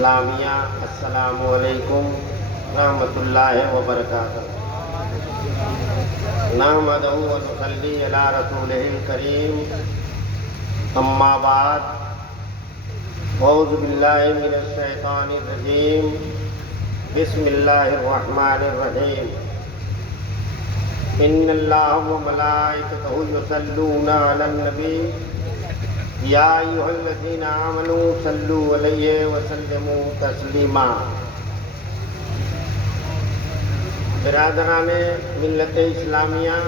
इस्लामिया अस्सलामु अलैकुम रहमतुल्लाहि व बरकातुहू। नहमदहू व नुसल्ली अला रसूलिहिल करीम, अम्मा बाद, औज़ु बिल्लाहि मिनश शैतानिर रजीम, बिस्मिल्लाहिर रहमानिर रहीम। इन्नल्लाह व मलाइकतहू युसल्लूना अलन नबी या अय्युहल्लज़ीना आमनू सल्लू अलैहि व सल्लिमू तस्लीमा। बिरादराने मिल्लत इस्लामिया,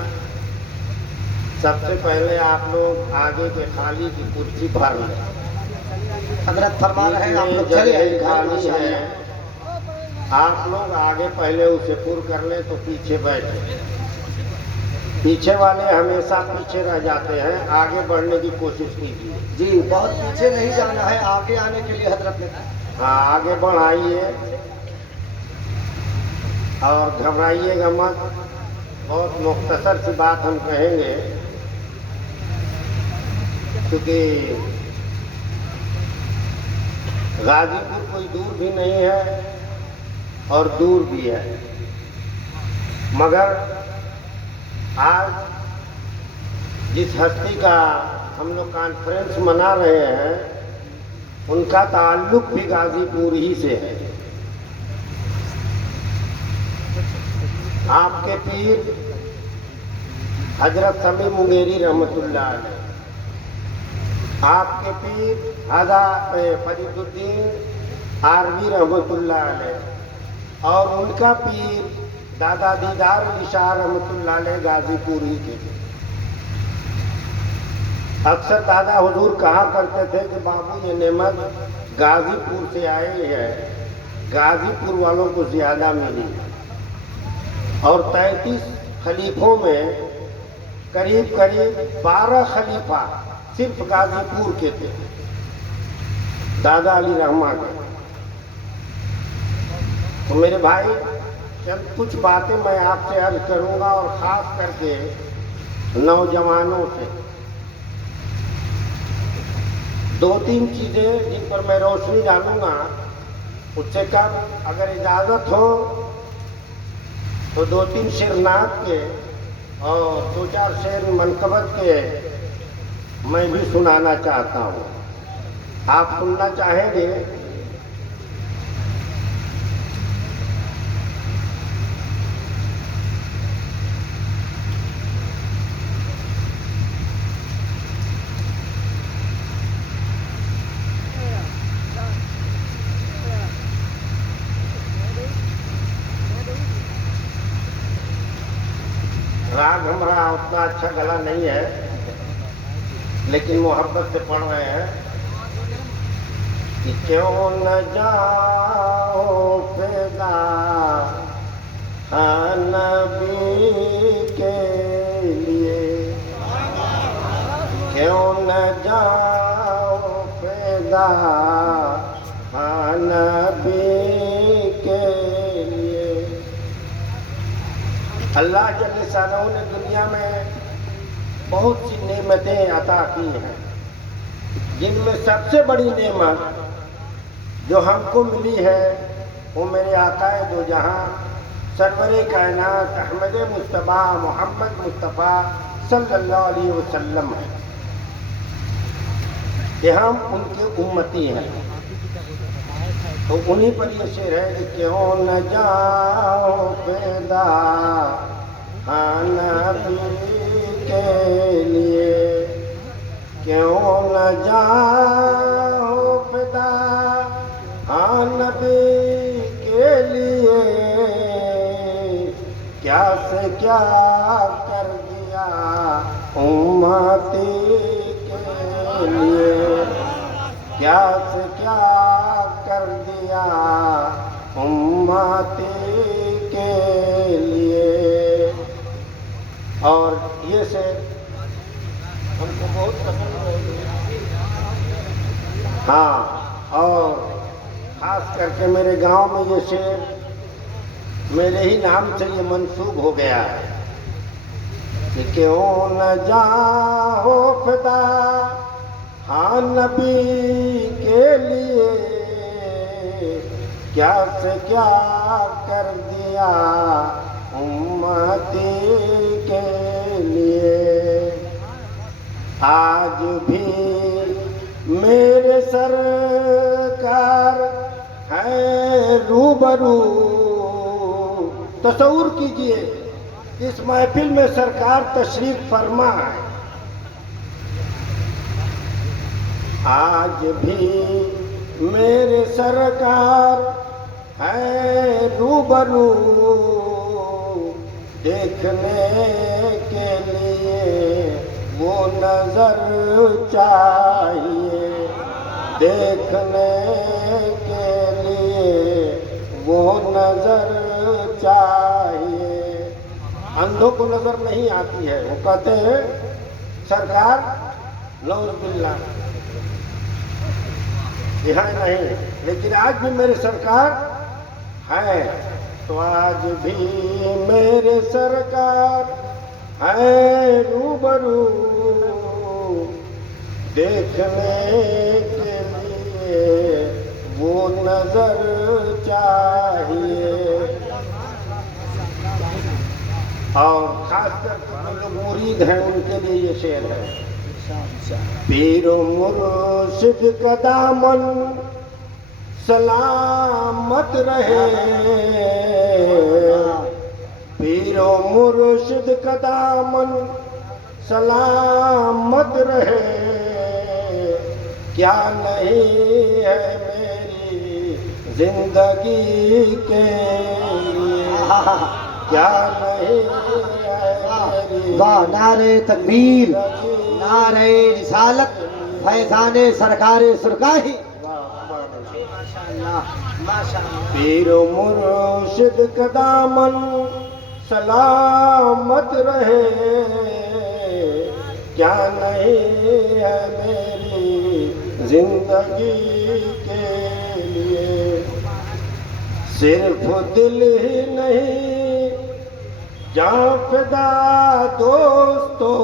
सबसे पहले आप लोग आगे के खाली की कुर्सी भर लें। हजरत फरमा रहे हैं आप लोग जगह चले आइए, खाली है, आप लोग आगे पहले उसे पूर्ण कर लें तो पीछे बैठे। पीछे वाले हमेशा पीछे रह जाते हैं, आगे बढ़ने की कोशिश कीजिए। जी, बहुत पीछे नहीं जाना है, आगे आने के लिए हजरत ने हाँ, आगे बढ़ाइए और घबराइएगा मत। बहुत मुख्तसर सी बात हम कहेंगे, क्योंकि गाजीपुर कोई दूर भी नहीं है और दूर भी है, मगर आज जिस हस्ती का हम लोग कॉन्फ्रेंस मना रहे हैं उनका ताल्लुक भी गाजीपुर ही से है। आपके पीर हजरत समी मुंगेरी रहमतुल्लाह अलैह, आपके पीर हाजा फरीदुद्दीन आरवी रहमतुल्लाह अलैह और उनका पीर दादा दीदार अली शाह रहमतुल्लाह अलैह गाजीपुर ही के। अक्सर दादा हुजूर कहा करते थे कि बाबू ये नेमत गाजीपुर से आई है, गाजीपुर वालों को ज्यादा मिली। और 33 खलीफों में करीब करीब 12 खलीफा सिर्फ गाजीपुर के थे, दादा अली रहमा के। तो मेरे भाई, चंद कुछ बातें मैं आपसे अर्ज करूंगा और खास करके नौजवानों से। 2-3 चीजें जिन पर मैं रोशनी डालूंगा, उससे कम अगर इजाजत हो तो 2-3 शेर नात के और 2-4 शेर मनकबत के मैं भी सुनाना चाहता हूँ। आप सुनना चाहेंगे? राग हमारा उतना अच्छा गला नहीं है, लेकिन मोहब्बत से पढ़ रहे हैं कि क्यों न जाओ फिदा नबी के लिए, क्यों न जाओ फिदा नबी के लिए। अल्लाह जल्ले शानहू ने दुनिया में बहुत सी नेमतें अता की हैं, जिनमें सबसे बड़ी नेमत जो हमको मिली है वो मेरे आकाए दो जहां सरवरे कायनात अहमद मुस्तफ़ा मोहम्मद मुस्तफ़ा सल्लल्लाहु अलैहि वसल्लम है कि हम उनके उम्मती हैं। तो उन्हीं पर ये शेर है कि क्यों न जाओ पैदा नबी के लिए, क्यों न जाओ पैदा नबी के लिए। क्या से क्या कर दिया उम्मती के लिए, क्या से क्या कर दिया उम्मती के लिए। और ये से हमको बहुत पसंद है। हाँ, और खास करके मेरे गांव में ये शेर मेरे ही नाम से ये मंसूब हो गया है कि क्यों न जाओ फिदा हाँ नबी के लिए, क्या से क्या कर दिया उम्मती के लिए। आज भी मेरे सरकार है रूबरू। तसव्वुर कीजिए इस महफिल में सरकार तशरीफ फरमा है। आज भी मेरे सरकार है रूबरू। देखने के लिए वो नजर चाहिए। देखने के लिए वो नजर चाहिए। अंधों को नजर नहीं आती है, वो कहते हैं सरकार नौज़ बिल्लाह यहाँ नहीं, लेकिन आज भी मेरी सरकार है। तो आज भी मेरे सरकार है रूबरू। देखने के लिए वो नजर चाहिए। और खासकर जो लोग मुरीद हैं उनके लिए ये शेर है। पीरो मुर्शिद का दामन सलामत रहे। पीरो मुर्शिद का दामन सलामत रहे। क्या नहीं है मेरी जिंदगी के लिए। क्या नहीं है मेरी। वाह, नारे तकबीर, नारे रिसालत, फैजाने सरकारे सुरकाही। पीरो मुर्शिद का दामन सलामत रहे। क्या नहीं है मेरी जिंदगी के लिए। सिर्फ दिल ही नहीं जान फिदा दोस्तों।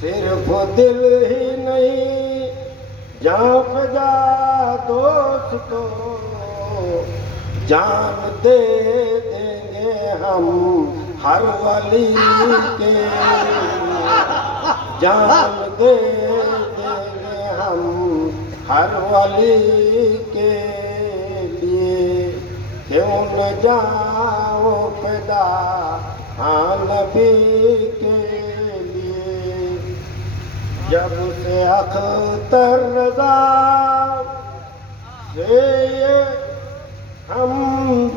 सिर्फ दिल ही नहीं जान फिदा दोस्तों। जान दे देंगे हम हर वली के लिए। जान दे देंगे हम हर वली के लिए। क्यों न जाओ फिदा हाँ नबी के लिए। जब से अख्तर रज़ा से ये हम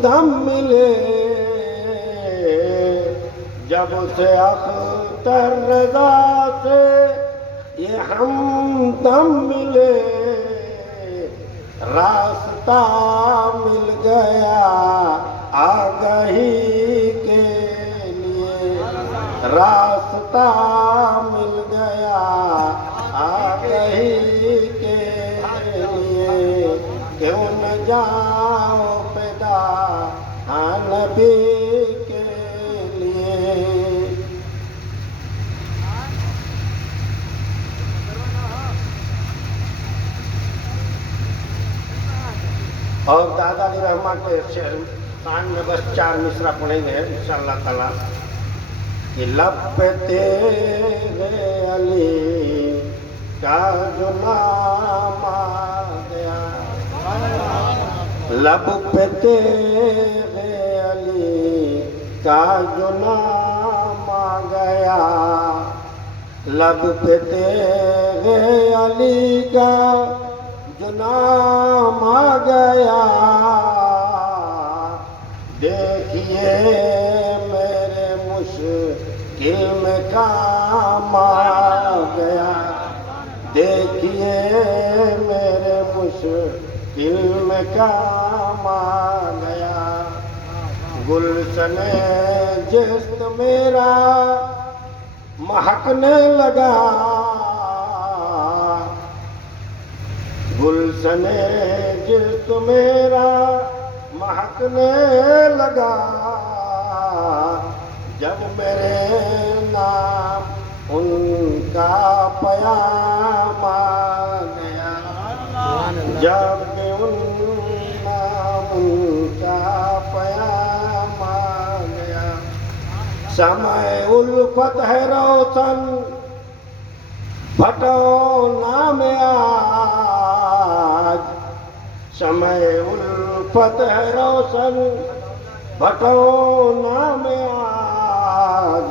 दम मिले। जब से अख्तर रज़ा से ये हम दम मिले। रास्ता मिल गया आगाही के लिए। रास्ता मिल गया आगाही के लिए। क्यों न जाओ पैदा हाँ नबी के लिए। और दादा अली रहमान के शेर शान में बस 4 मिसरा पढ़ेंगे इंशाअल्लाह ताला। कि लब पे तेरे अली का जो नाम आ गया। लब पे तेरे अली का जो नाम आ गया। लब पे तेरे अली का जो नाम आ गया। देखिए मेरे मुश्किल में काम आ गया। देखिए मेरे मुश्किल में काम आ गया। गुलशने जिस्त मेरा महकने लगा। गुलशने जिस्त मेरा महकने लगा। जब मेरे नाम उनका पयाम आ गया। जब उनका पयाम आ गया, समय उल्फत है रोशन भटोना में आज, समय उल्फत है रोशन भटोना में आज,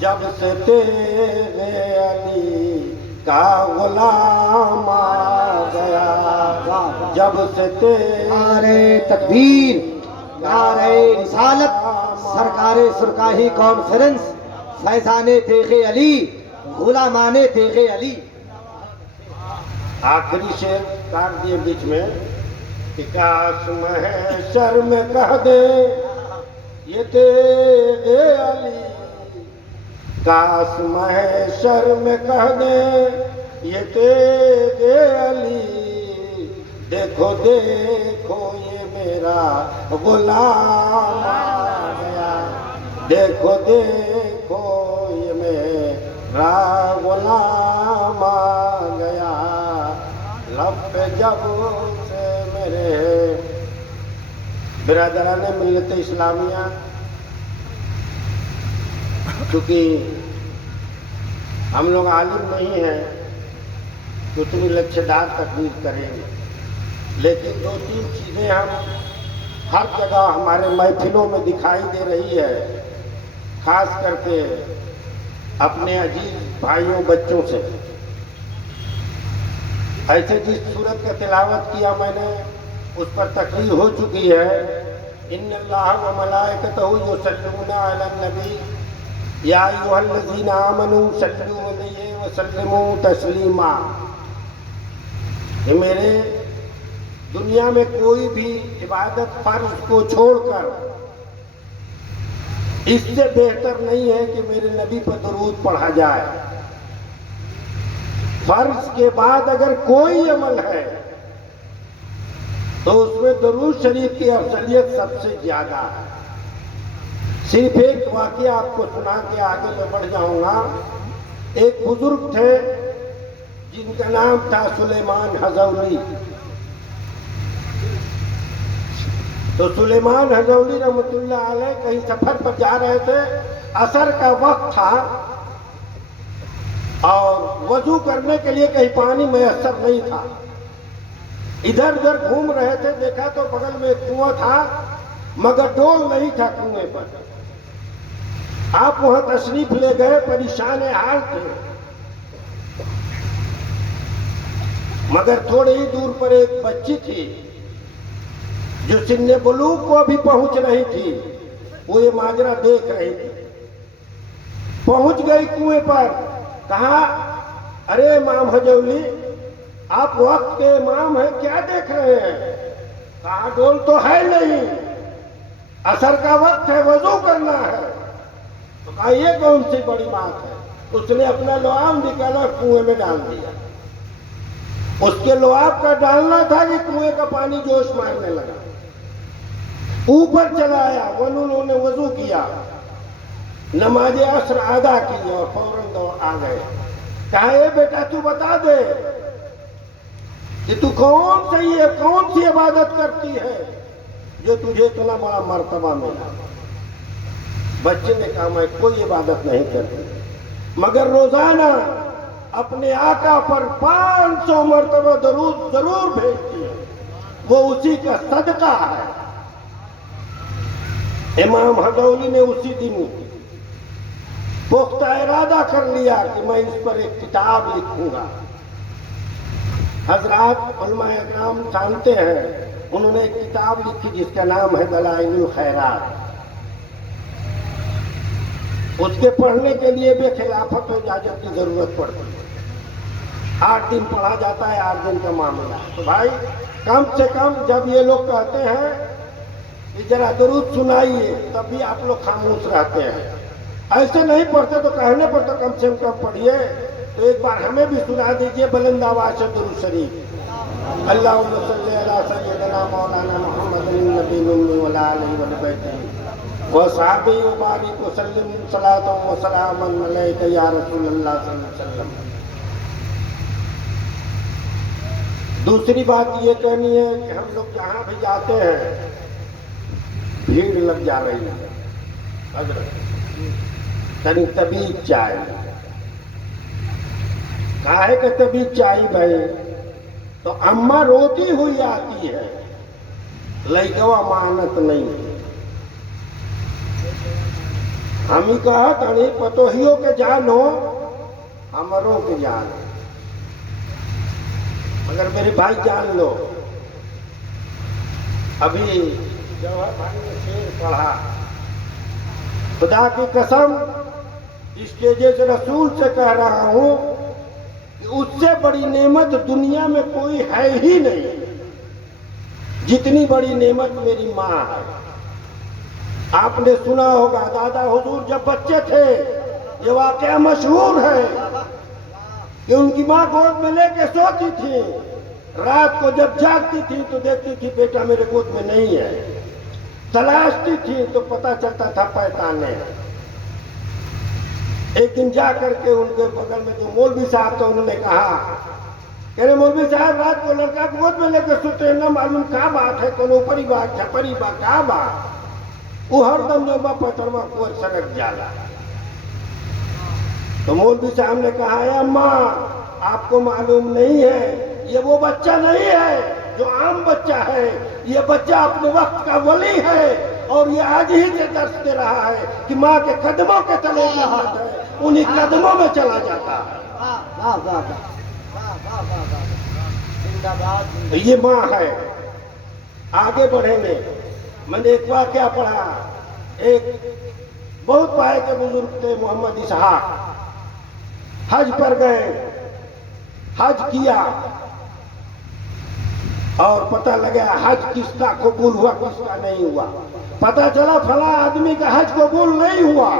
जब से तेरे अली का गुलाम आ गया, जब से नारे तकबीर, नारे रिसालत, सरकारे सुरकाही कॉन्फ्रेंस, फैजाने तेगे अली, गुलामाने तेगे अली। आखिरी शेर काट दिए बीच में कि काश महशर में कह दे ये तेरे अली, काश महशर में कह दे ये तेरे अली, देखो देखो ये मेरा गुलाम आ गया, देखो देखो ये मेरा गुलाम आ गया, लब पे जब से मेरे बिरादरान मिल्लत इस्लामिया, क्योंकि हम लोग आलिम नहीं हैं तो उतनी लक्ष्यदार तकलीफ करेंगे, लेकिन दो तीन चीज़ें हम हर जगह हमारे महफिलों में दिखाई दे रही है, खास करके अपने अजीज भाइयों बच्चों से। ऐसे जिस सूरत का तिलावत किया मैंने उस पर तकरीर हो चुकी है, इन्नल्लाह व मलाइकतहु युसल्लूना अलन नबी या अय्युहल्लज़ीना आमनू सल्लू अलैहि व सल्लिमू तस्लीमा। ये मेरे दुनिया में कोई भी इबादत फर्ज को छोड़कर इससे बेहतर नहीं है कि मेरे नबी पर दरूद पढ़ा जाए। फर्ज के बाद अगर कोई अमल है तो उसमें दरूद शरीफ की अफजलियत सबसे ज्यादा है। सिर्फ एक वाकया आपको सुना के आगे मैं बढ़ जाऊंगा। एक बुजुर्ग थे जिनका नाम था सुलेमान हजौली। तो सुलेमान हजौली रहमतुल्लाह अलैह कहीं सफर पर जा रहे थे, असर का वक्त था और वजू करने के लिए कहीं पानी मैसर नहीं था। इधर उधर घूम रहे थे, देखा तो बगल में एक कुआं था मगर डोल नहीं था कुएं पर। आप वहां तशरीफ ले गए, परेशान हाल थे, मगर थोड़े ही दूर पर एक बच्ची थी जो सिन्ने बुलूग को अभी पहुंच रही थी। वो ये माजरा देख रही थी, पहुंच गई कुएं पर, कहा अरे इमाम हजौली आप वक्त के इमाम हैं, क्या देख रहे हैं? कहा डोल तो है नहीं, असर का वक्त है, वजू करना है। तो कहा ये कौन सी बड़ी बात है? उसने अपना लोआब निकाला, कुएं में डाल दिया। उसके लोआब का डालना था कि कुएं का पानी जोश मारने लगा, ऊपर चला आया। उन्होंने वजू किया, नमाज असर अदा की और फौरन दो आ गए। कहा ए बेटा तू बता दे कि तू कौन सी इबादत करती है जो तुझे इतना बड़ा मर्तबा मिला? बच्चे ने कहा मैं कोई इबादत नहीं करती, मगर रोजाना अपने आका पर 500 मर्तबा दरूद जरूर भेजती है, वो उसी का सदका है। इमाम हजौली ने उसी दिन पुख्ता इरादा कर लिया कि मैं इस पर एक किताब लिखूंगा। हजरात उलमाए इकराम जानते हैं, उन्होंने एक किताब लिखी जिसका नाम है दलाइलुल खैरात। उसके पढ़ने के लिए भी खिलाफत और इजाजत की जरूरत पड़ती है। 8 दिन पढ़ा जाता है, 8 दिन का मामला। तो भाई कम से कम जब ये लोग कहते हैं कि जरा दरूद सुनाइए, तब भी आप लोग खामोश रहते हैं। ऐसे नहीं पढ़ते तो कहने पर तो कम से कम पढ़िए। तो एक बार हमें भी सुना दीजिए बुलंद आवाज़ से दुरूद शरीफ। अल्लाहुम्मा सल्ली अला सय्यिदना मौलाना मुहम्मदिन नबील उम्मी व अला आलिहि व बैतिही व सहाबिही व बारिक व सल्लिम सलातन व सलामन अलैका या रसूलल्लाह सल्लल्लाहु अलैहि वसल्लम। दूसरी बात ये कहनी है कि हम लोग जहाँ भी जाते हैं भीड़ लग जा रही है हजरत, तनी तबीयत चाहिए। काहे के तबीयत चाहिए भाई? तो अम्मा रोती हुई आती है, लइकवा मानत नहीं है। हम ही कहा तनी पतोहियों के जानो हमरों के जानो, मगर मेरे भाई जान लो। अभी जवाहर भाई ने शेर पढ़ा, खुदा की कसम स्टेजे से रसूल से कह रहा हूं कि उससे बड़ी नेमत दुनिया में कोई है ही नहीं, जितनी बड़ी नेमत मेरी माँ है। आपने सुना होगा दादा हुजूर जब बच्चे थे, ये वाकया मशहूर है कि उनकी माँ गोद में लेके सोती थी, रात को जब जागती थी तो देखती थी बेटा मेरे गोद में नहीं है, तलाशती थी तो पता चलता था पैताने। एक दिन जा करके उनके बगल में जो मौलवी साहब थे उन्होंने कहा, कह रहे मौलवी साहब रात को लड़का गोद में लेकर सोते हैं, ना मालूम क्या बात है, कौन ऊपरी बात छपरी बात क्या बात, वो हरदम जो पचड़वा को सड़क जाला। तो मौलवी साहब ने कहा अम्मा आपको मालूम नहीं है, ये वो बच्चा नहीं है जो आम बच्चा है, ये बच्चा अपने वक्त का वली है और ये आज ही से दर्श दे रहा है कि माँ के कदमों के तले जन्नत है, उन्हीं कदमों में चला जाता है। तो ये माँ है। आगे बढ़ेंगे। मैंने एक वाकया पढ़ा, एक बहुत पाए के बुजुर्ग थे मोहम्मद इसहाक, हज पर गए, हज किया और पता लगा हज किसका कबूल हुआ किसका नहीं हुआ। पता चला फला आदमी का हज कबूल नहीं हुआ।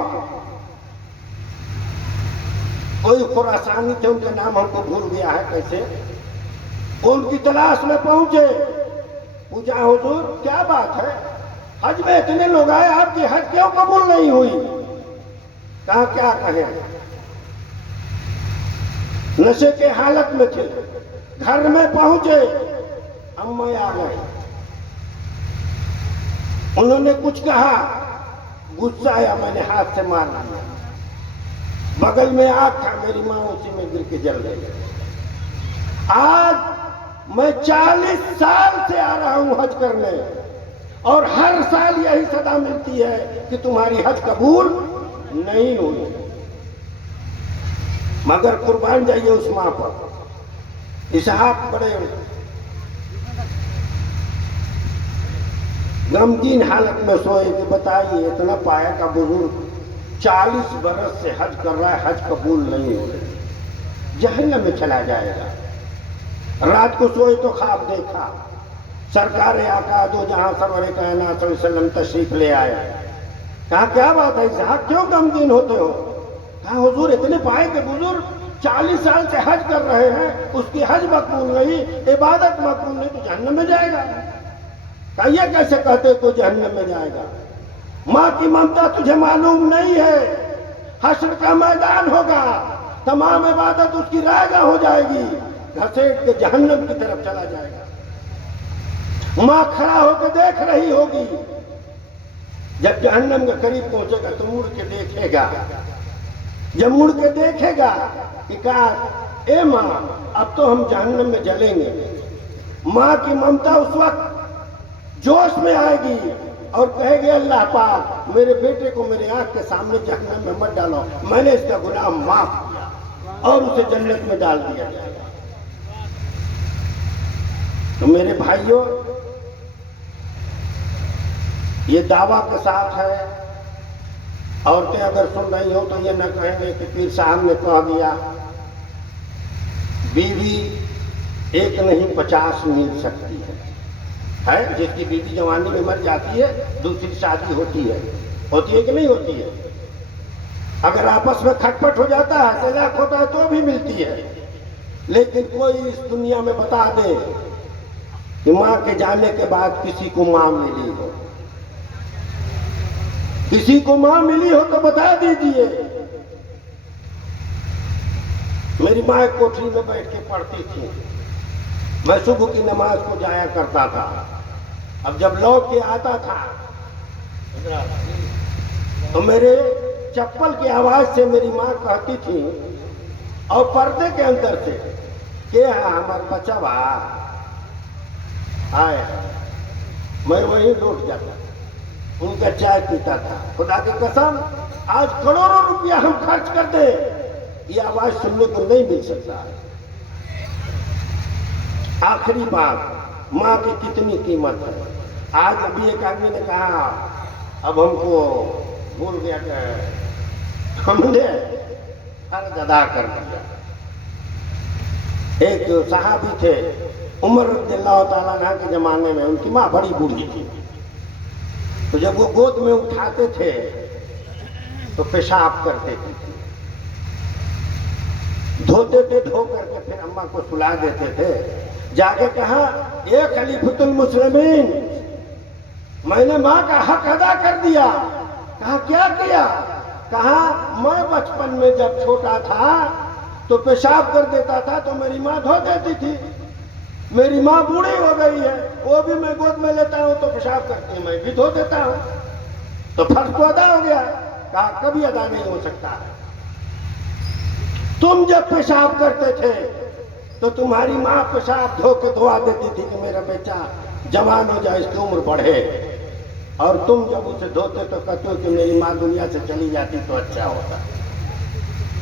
कोई खुरासानी थे, उनका नाम हमको भूल गया है कैसे, उनकी तलाश में पहुंचे, पूछा हुजूर क्या बात है, हज में इतने लोग आए आपकी हज क्यों कबूल नहीं हुई? कहा क्या कहें, नशे के हालत में थे, घर में पहुंचे, अम्मा आ गए, उन्होंने कुछ कहा, गुस्सा आया, मैंने हाथ से मार दिया, बगल में आग था, मेरी माँ उसी में गिर के जल गई। आज मैं 40 साल से आ रहा हूं हज करने और हर साल यही सदा मिलती है कि तुम्हारी हज कबूल नहीं हुई। मगर कुर्बान जाइए उस माँ पर। इसहाक बड़े गमगीन हालत में सोए कि बताइए इतना पाया का बुजुर्ग 40 बरस से हज कर रहा है, हज कबूल नहीं हो रही, जहन्नम में चला जाएगा। रात को सोए तो ख्वाब देखा, सरकार आका दो जहां सरवर कायनात सल्लल्लाहु अलैहि वसल्लम तशरीफ ले आए। कहा क्या बात है साहब, क्यों गमगीन होते हो? कहा हुजूर इतने पाए के बुजुर्ग 40 साल से हज कर रहे हैं, उसकी हज मकबूल नहीं, इबादत मकबूल नहीं, तो जहन्नम में जाएगा। कहा ये कैसे कहते तो जहन्नम में जाएगा? माँ की ममता तुझे मालूम नहीं है, हश्र का मैदान होगा, तमाम इबादत उसकी रायगा हो जाएगी, घसीट के जहन्नम की तरफ चला जाएगा। माँ खड़ा होकर देख रही होगी, जब जहन्नम के करीब पहुंचेगा तो मुड़ के देखेगा, जब मुड़ के देखेगा कि कहा ए माँ अब तो हम जहन्नम में जलेंगे, माँ की ममता उस वक्त जोश में आएगी और कहेगी अल्लाह पाक मेरे बेटे को मेरे आंख के सामने जहन्नम में मत डालो, मैंने इसका गुनाह माफ किया और उसे जन्नत में डाल दिया जाएगा। तो मेरे भाइयों ये दावा के साथ है, औरतें अगर सुन रही हो तो ये न कहेंगे कि पीर साहब ने कह दिया। बीवी एक नहीं 50 मिल सकती है, जिसकी बीवी जवानी में मर जाती है दूसरी शादी होती है कि नहीं होती है? अगर आपस में खटपट हो जाता है, तलाक होता है तो भी मिलती है। लेकिन कोई इस दुनिया में बता दे कि माँ के जाने के बाद किसी को माँ मिली हो, किसी को माँ मिली हो तो बता दीजिए। मेरी माँ एक कोठरी में बैठ के पढ़ती थी, मैं सुबह की नमाज को जाया करता था। अब जब लौट के आता था तो मेरे चप्पल की आवाज से मेरी माँ कहती थी और पर्दे के अंदर से के हमारे बच्चा बा आए। मैं वहीं लौट जाता, उनका चाय पीता था। खुदा की कसम, आज करोड़ों रुपया हम खर्च कर दे, ये आवाज सुनने को नहीं मिल सकता है। आखिरी बात, माँ की कितनी कीमत है। आज अभी एक आदमी ने कहा, अब हमको भूल गया कि हमने फर्ज अदा कर दिया। एक सहाबी थे, उमर रज़ियल्लाहु ताला अन्हु के जमाने में, उनकी माँ बड़ी बूढ़ी थी, तो जब वो गोद में उठाते थे तो पेशाब करते थे, धोते थे, धो करके फिर अम्मा को सुला देते थे। जाके कहा, ए खलीफतुल मुस्लिमीन, मैंने माँ का हक अदा कर दिया। कहा क्या किया? कहा मैं बचपन में जब छोटा था तो पेशाब कर देता था तो मेरी माँ धो देती थी। मेरी माँ बूढ़ी हो गई है, वो भी मैं गोद में लेता हूँ तो पेशाब करती है, मैं भी धो देता हूँ, तो फर्ज तो अदा हो गया। कहा कभी अदा नहीं हो सकता। तुम जब पेशाब करते थे तो तुम्हारी माँ पेशाब धो के धोआ देती थी कि मेरा बेटा जवान हो जाए, इसकी उम्र बढ़े, और तुम जब उसे धोते तो कहते हो कि मेरी माँ दुनिया से चली जाती तो अच्छा होता।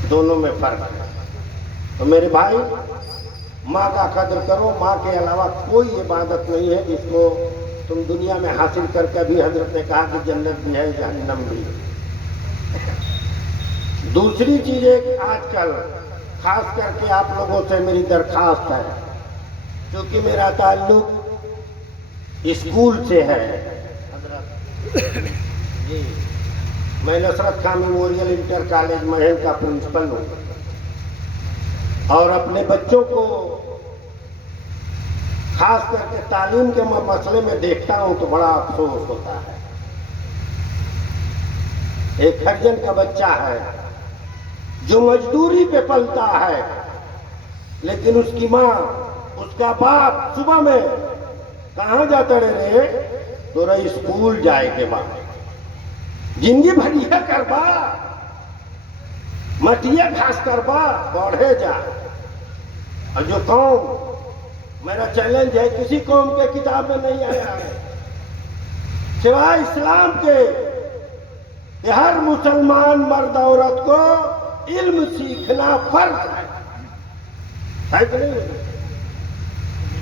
दोनों में फर्क है। तो मेरे भाई, माँ का कदर करो। माँ के अलावा कोई इबादत नहीं है जिसको तुम दुनिया में हासिल करके भी, हजरत ने कहा कि जन्नत भी है, जहन्नम भी है। दूसरी चीज एक, आजकल खास करके आप लोगों से मेरी दरखास्त है, क्योंकि मेरा ताल्लुक स्कूल से है। जी, मैं Nusrat Khan memorial inter college महल का प्रिंसिपल हूँ, और अपने बच्चों को खास करके तालीम के मसले में देखता हूँ तो बड़ा अफसोस होता है। एक हरिजन का बच्चा है जो मजदूरी पे पलता है, लेकिन उसकी माँ, उसका बाप सुबह में कहाँ जाते रहे? तो रही स्कूल जाए के बाद जिंदगी भर यह करबा, मटिया घास करबा, बढ़े जा। और जो कौम, मेरा चैलेंज है, किसी कौम के किताब में नहीं आया है सिवाय इस्लाम के कि हर मुसलमान मर्द औरत को इल्म सीखना फर्ज है कि नहीं?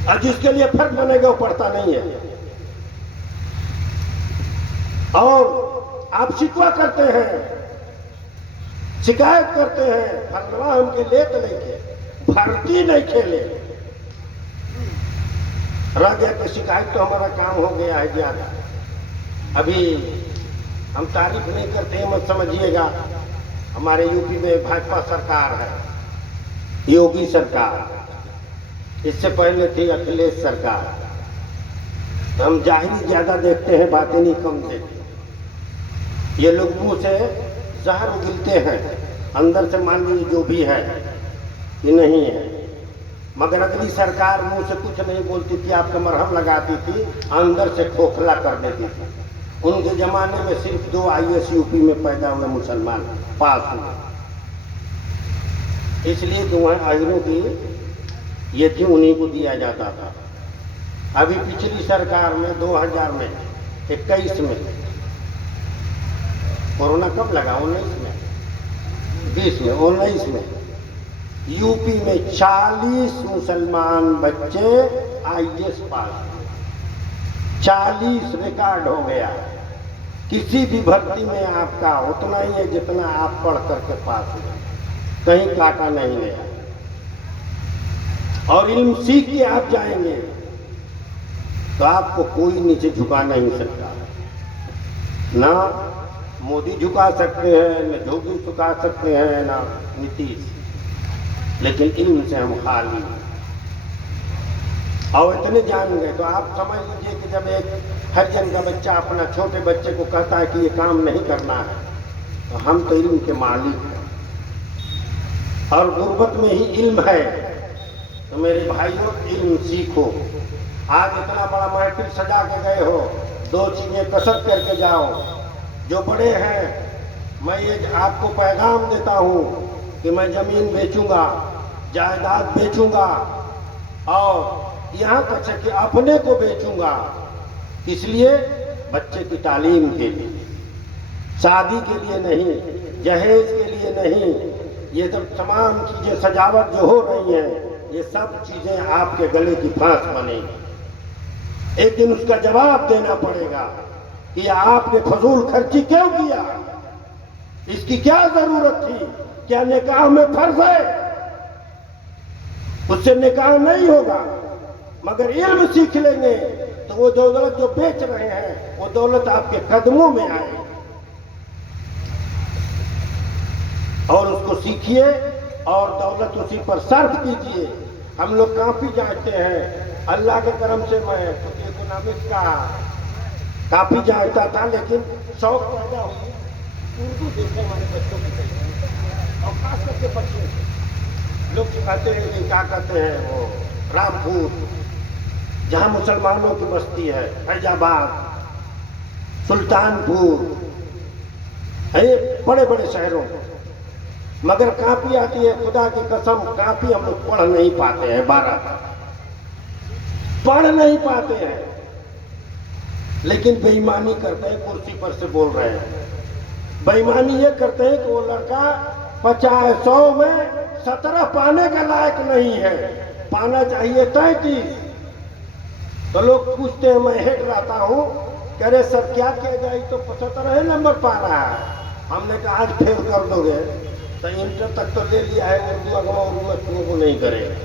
और जिसके लिए फर्ज बनेगा वो पढ़ता नहीं है। और आप शिकवा करते हैं, शिकायत करते हैं, फलवा हमके लेत नहीं के, भर्ती नहीं खेले, रह गया कि शिकायत तो हमारा काम हो गया है ज्यादा। अभी हम तारीफ नहीं करते, मत समझिएगा। हमारे यूपी में भाजपा सरकार है, योगी सरकार, इससे पहले थी अखिलेश सरकार। तो हम जाहिरी ज्यादा देखते हैं, बातें कम देखते। ये लोग मुंह से जहर उगलते हैं, अंदर से मान लीजिए जो भी है कि नहीं है, मगर अगली सरकार मुंह से कुछ नहीं बोलती थी, आपको मरहम लगाती थी, अंदर से खोखला कर देती थी। उनके जमाने में सिर्फ 2 IAS यूपी में पैदा हुए मुसलमान पास हुए, इसलिए कि वहाँ आहिरों की ये थी, उन्हीं को दिया जाता था। अभी पिछली सरकार में 2021 में, कोरोना कब लगा? 19 में, 20 में, 19 में यूपी में 40 मुसलमान बच्चे IAS पास हुए। 40 रिकॉर्ड हो गया। किसी भी भर्ती में आपका उतना ही है जितना आप पढ़ करके पास हुए, कहीं काटा नहीं गया। और इल्म सीख के आप जाएंगे तो आपको कोई नीचे झुका नहीं सकता। ना मोदी झुका सकते हैं, न जोगी झुका सकते हैं, ना नीतीश, लेकिन इल्म से हम खाली हैं। और इतने जान गए तो आप समझ लीजिए कि जब एक हरिजन का बच्चा अपना छोटे बच्चे को कहता है कि ये काम नहीं करना है, तो हम तो इल्म के मालिक हैं, और गुर्बत में ही इल्म है। तो मेरे भाइयों इल्म सीखो। आज इतना बड़ा महफिल सजा के गए हो, दो चीजें कसरत करके जाओ। जो बड़े हैं, मैं ये आपको पैगाम देता हूँ कि मैं जमीन बेचूंगा, जायदाद बेचूंगा और यहाँ तक से कि अपने को बेचूंगा। इसलिए बच्चे की तालीम के लिए, शादी के लिए नहीं, जहेज के लिए नहीं। ये सब तमाम चीजें सजावट जो हो रही हैं, ये सब चीजें आपके गले की फांस बनेगी। एक दिन उसका जवाब देना पड़ेगा कि आपने फजूल खर्ची क्यों किया, इसकी क्या जरूरत थी, क्या निकाह में फर्ज है, उससे निकाह नहीं होगा। मगर इल्म सीख लेंगे तो वो दौलत जो बेच रहे हैं वो दौलत आपके कदमों में आएगी। और उसको सीखिए और दौलत उसी पर सर्फ कीजिए। हम लोग काफी जानते हैं, अल्लाह के करम से मैं इकोनॉमिक्स का काफी जानता था, लेकिन शौक पैदा हुई उर्दू देखने वाले बच्चों की तरफ, और खास करके बच्चे लोग कहते हैं कि क्या कहते हैं वो रामपुर, जहाँ मुसलमानों की बस्ती है, फैजाबाद, सुल्तानपुर, है बड़े बड़े शहरों में। मगर कापी आती है, खुदा की कसम कापी हम लोग पढ़ नहीं पाते हैं, 12 पढ़ नहीं पाते हैं, लेकिन बेईमानी करते हैं। कुर्सी पर से बोल रहे हैं, बेईमानी ये करते हैं कि वो लड़का 50-100 में 17 पाने के लायक नहीं है, पाना चाहिए 33। तो लोग पूछते हैं, मैं हेड रहता हूँ, कह रहे सर क्या किया जाए, तो 75 नंबर पा रहा है। हमने कहा आज फेल कर दोगे, तो इंटर तक तो ले लिया है, उर्दू अगवा उर्दू में क्यों को नहीं करेगा।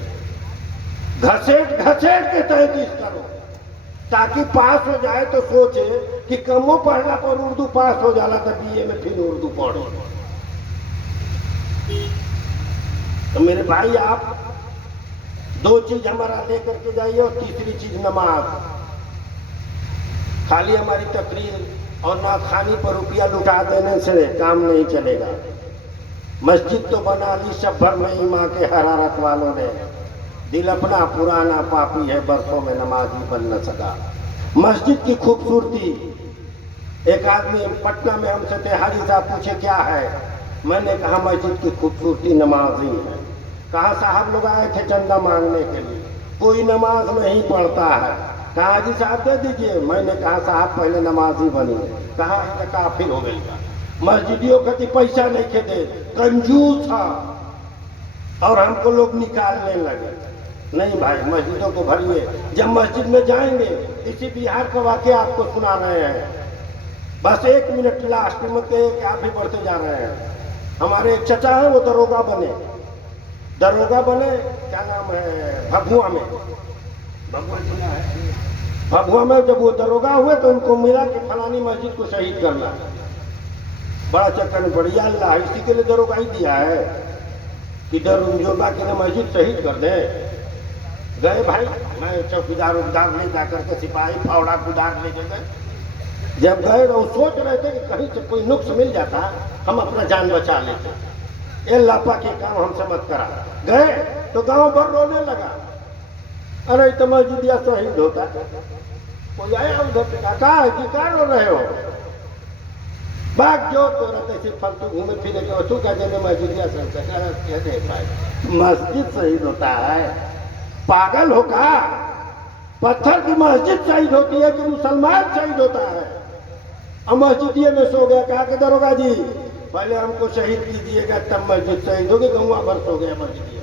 घसेट घसेट के 33 करो ताकि पास हो जाए। तो सोचे कि कमो पढ़ला पर उर्दू पास हो जाला, तो बीए में फिर उर्दू पढ़ो। तो मेरे भाई आप 2 चीज हमारा लेकर के जाइए, और तीसरी चीज नमाज। खाली हमारी तकरीर और नाखानी पर रुपया लुटा देने से काम नहीं चलेगा। मस्जिद तो बना ली सब भर में माँ के हरारत वालों ने, दिल अपना पुराना पापी है, बरसों में नमाजी बन न सका। मस्जिद की खूबसूरती, एक आदमी पटना में हमसे थे, हाजी साहब पूछे क्या है, मैंने कहा मस्जिद की खूबसूरती नमाज ही है। कहा साहब लोग आए थे चंदा मांगने के लिए, कोई नमाज नहीं पढ़ता है। कहा हाजी साहब दे दीजिए। मैंने कहा साहब पहले नमाज ही बनी। कहा काफिर हो गई का मस्जिदियों कति पैसा नहीं खेते, कंजूस था, और हमको लोग निकालने लगे। नहीं भाई, मस्जिदों को भरिए। जब मस्जिद में जाएंगे, इसी बिहार का वाकया आपको सुना रहे हैं, बस 1 मिनट लास्ट में के आप ही बढ़ते जा रहे हैं। हमारे एक चचा है, वो दरोगा बने, क्या नाम है, भभुआ में, भभुआ में जब वो दरोगा हुए तो उनको मिला कि फलानी मस्जिद को शहीद करना है। बड़ा चक्कर बढ़िया अल्लाह इसी के लिए दरोगा ही दिया है कि जो बाकी ने मस्जिद शहीद कर दे। गए भाई, मैं चौकीदार उदार ले जाकर के सिपाही फावड़ा कुदार ले गए। जब गए तो सोच रहे थे कि कहीं से कोई नुक्स मिल जाता हम अपना जान बचा लेते। ये लापा के काम हमसे मत करा। गए तो गांव भर रोने लगा, अरे तो मस्जिदिया शहीद होता। कोई आया उधर से कहा कि क्या रो रहे हो, बाग जो तो रहते सिर्फ फालतू घूमे फिरे के तू कहते हैं मस्जिदिया मस्जिद शहीद होता है। पागल हो का, पत्थर की मस्जिद शहीद होती है कि मुसलमान शहीद होता है। अब मस्जिदिये में सो गया, कहा कि दरोगा जी पहले हमको शहीद कीजिएगा तब मस्जिद शहीद होगी। गौवा भर सो गया मस्जिदिया।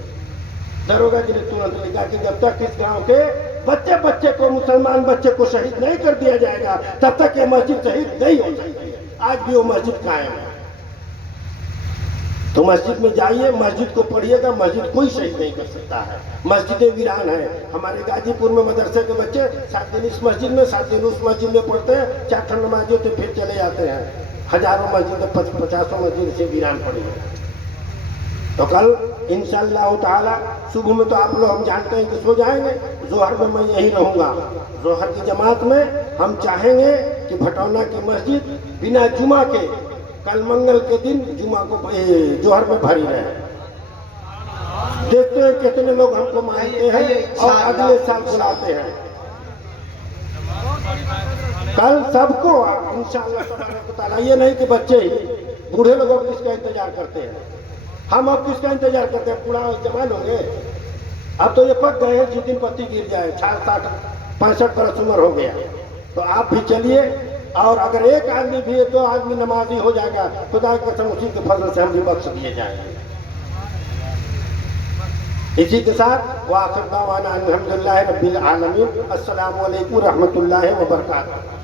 दरोगा जी ने तुरंत लिखा कि जब तक इस गांव के बच्चे को, मुसलमान बच्चे को शहीद नहीं कर दिया जाएगा तब तक ये मस्जिद शहीद नहीं हो सकती। आज भी वो मस्जिद कायम है। तो मस्जिद में जाइए, मस्जिद को पढ़िएगा, मस्जिद कोई शहीद नहीं कर सकता है। मस्जिदें वीरान है। हमारे गाजीपुर में मदरसे के बच्चे 7 दिन इस मस्जिद में 7 दिन उस मस्जिद में पढ़ते हैं, 4 ठंड नमाजी होते फिर चले जाते हैं। हजारों मस्जिद, 50 मस्जिद से वीरान पड़ी है। तो कल इंशाअल्लाह ताला सुबह में तो आप लोग हम जानते हैं कि सो जाएंगे। जोहर में मैं यहीं रहूँगा। जोहर की जमात में हम चाहेंगे कि भटौना की मस्जिद बिना जुमा के कल मंगल के दिन जुमा को जोहर में भरी रहे। देखते हैं कितने लोग हमको मानते हैं और अगले साल बुलाते हैं। कल सबको इंशाअल्लाह तबारक व तआला, ये नहीं कि बच्चे ही, बूढ़े लोग अब किसका इंतजार करते हैं, हम अब किसका इंतजार करते हैं, बूढ़ा जवान होंगे। अब तो ये पक गए हैं, जिस दिन पत्ती गिर जाए, 60 65 बरस उम्र हो गया। तो आप भी चलिए, और अगर एक आदमी भी है तो आदमी नमाजी हो जाएगा, खुदा की कसम उसी के फजल से हम भी बख्श दिए जाएंगे। इसी के साथ वाखिर दावाना अल्हम्दुलिल्लाहि रब्बिल आलमीन। अस्सलामु अलैकुम रहमतुल्लाहि व बरकातहू।